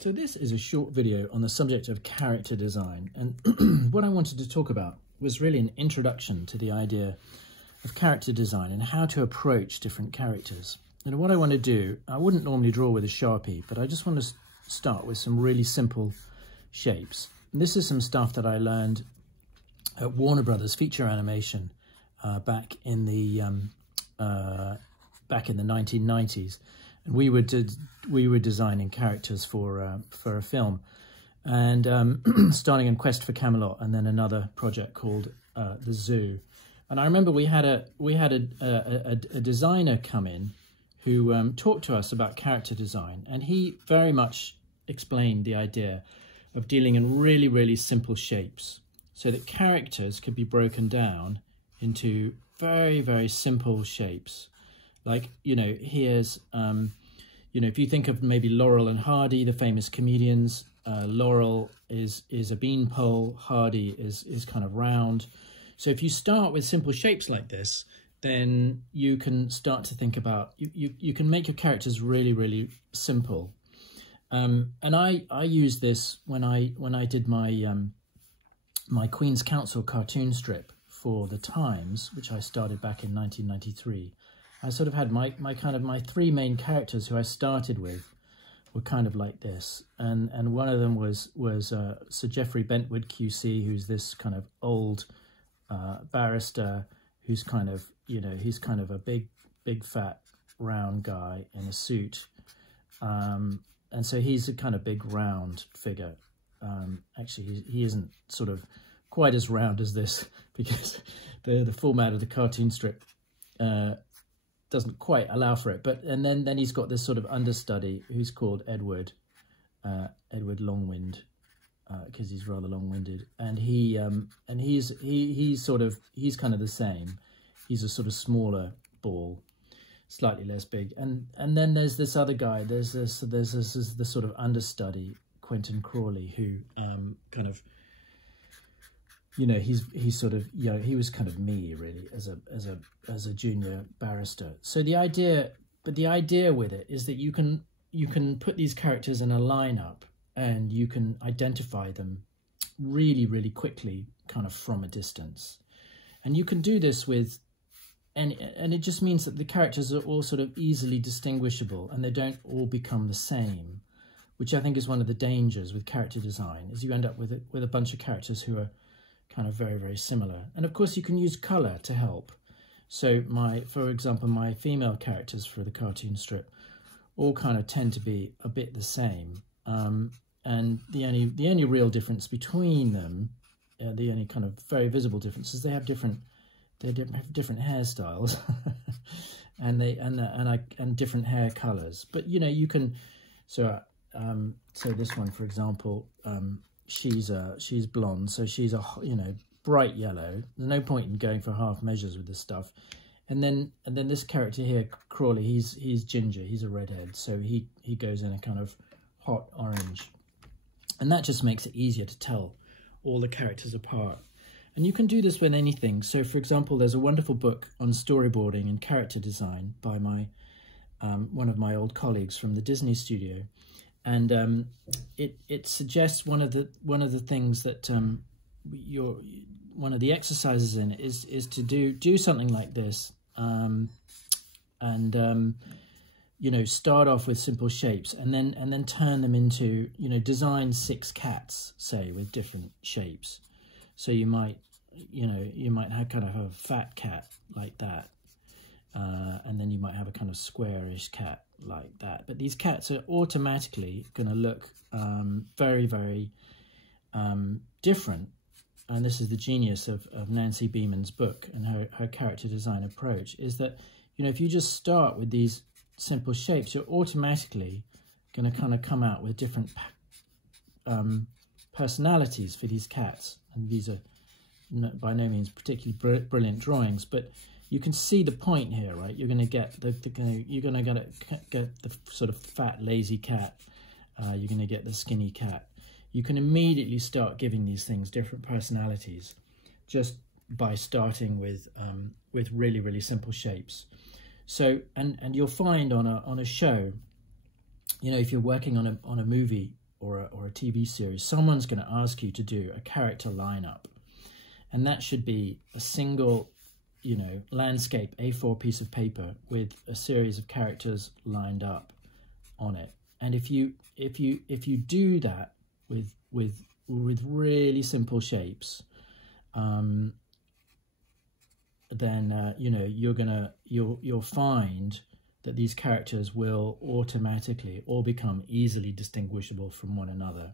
So this is a short video on the subject of character design, and what I wanted to talk about was really an introduction to the idea of character design and how to approach different characters. And what I want to do, I wouldn't normally draw with a Sharpie, but I just want to start with some really simple shapes. And this is some stuff that I learned at Warner Brothers Feature Animation back in the 1990s. And we were designing characters for a film, and starting in Quest for Camelot, and then another project called The Zoo. And I remember we had a designer come in who talked to us about character design, and he very much explained the idea of dealing in really, really simple shapes, so that characters could be broken down into very, very simple shapes. Like, you know, here's, you know, if you think of maybe Laurel and Hardy, the famous comedians, Laurel is a beanpole, Hardy is kind of round. So if you start with simple shapes like this, then you can start to think about, you can make your characters really, really simple. And I used this when I did my my Queen's Counsel cartoon strip for the Times, which I started back in 1993. I sort of had my three main characters who I started with were kind of like this, and one of them was Sir Geoffrey Bentwood QC, who's this kind of old barrister who's kind of, you know, he's kind of a big fat round guy in a suit, and so he's a kind of big round figure. Actually, he isn't sort of quite as round as this, because the format of the cartoon strip doesn't quite allow for it. But and then he's got this sort of understudy who's called Edward Longwind, because he's rather long-winded, and he's kind of the same. He's a sort of smaller ball, slightly less big, and then there's this other guy. There's this sort of understudy, Quentin Crawley, who kind of, you know, he's sort of, you know, he was kind of me really as a junior barrister. So the idea with it is that you can put these characters in a lineup, and you can identify them really, really quickly, kind of from a distance. And you can do this with, and it just means that the characters are all sort of easily distinguishable, and they don't all become the same, which I think is one of the dangers with character design, is you end up with a bunch of characters who are kind of very, very similar. And of course you can use colour to help. So for example, my female characters for the cartoon strip all kind of tend to be a bit the same. And the only real difference between them, the only kind of very visible difference, is they have different hairstyles and different hair colours. But you know, you can, so this one, for example, she's blonde, so she's a, you know, bright yellow. There's no point in going for half measures with this stuff. And then this character here, Crawley, he's ginger, he's a redhead, so he goes in a kind of hot orange. And that just makes it easier to tell all the characters apart. And you can do this with anything. So for example, there's a wonderful book on storyboarding and character design by my one of my old colleagues from the Disney studio. And it suggests one of the things that one of the exercises in it is to do something like this, you know, start off with simple shapes, and then turn them into, you know, design 6 cats, say, with different shapes. So you might have kind of a fat cat like that, and then you might have a kind of squarish cat like that. But these cats are automatically going to look very, very different. And this is the genius of Nancy Beeman's book and her character design approach, is that, you know, if you just start with these simple shapes, you're automatically going to kind of come out with different personalities for these cats. And these are by no means particularly brilliant drawings, but you can see the point here, right? You're going to get you're going to get the sort of fat, lazy cat. You're going to get the skinny cat. You can immediately start giving these things different personalities just by starting with really, really simple shapes. So, and you'll find on a show, you know, if you're working on a movie or a TV series, someone's going to ask you to do a character lineup. And that should be a single, you know, landscape A4 piece of paper with a series of characters lined up on it. And if you do that with really simple shapes, then you know, you'll find that these characters will automatically all become easily distinguishable from one another.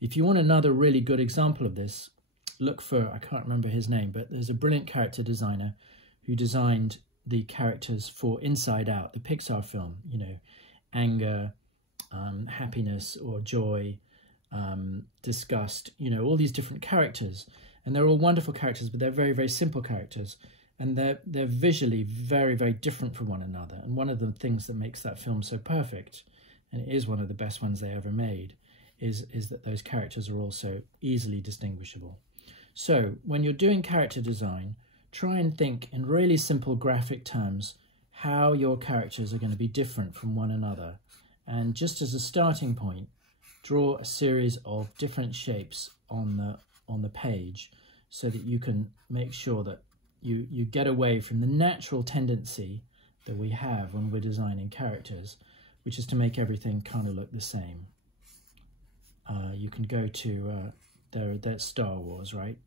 If you want another really good example of this, look for, I can't remember his name, but there's a brilliant character designer who designed the characters for Inside Out, the Pixar film, you know, anger, happiness or joy, disgust, you know, all these different characters. And they're all wonderful characters, but they're very, very simple characters. And they're visually very, very different from one another. And one of the things that makes that film so perfect, and it is one of the best ones they ever made, is that those characters are also easily distinguishable. So when you're doing character design, try and think in really simple graphic terms how your characters are going to be different from one another. And just as a starting point, draw a series of different shapes on the page so that you can make sure that you get away from the natural tendency that we have when we're designing characters, which is to make everything kind of look the same. You can go to, that's Star Wars, right?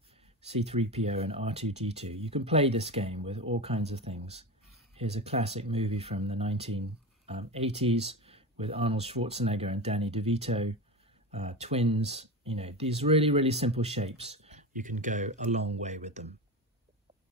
C-3PO and R2-D2. You can play this game with all kinds of things. Here's a classic movie from the 1980s with Arnold Schwarzenegger and Danny DeVito, twins. You know, these really, really simple shapes, you can go a long way with them.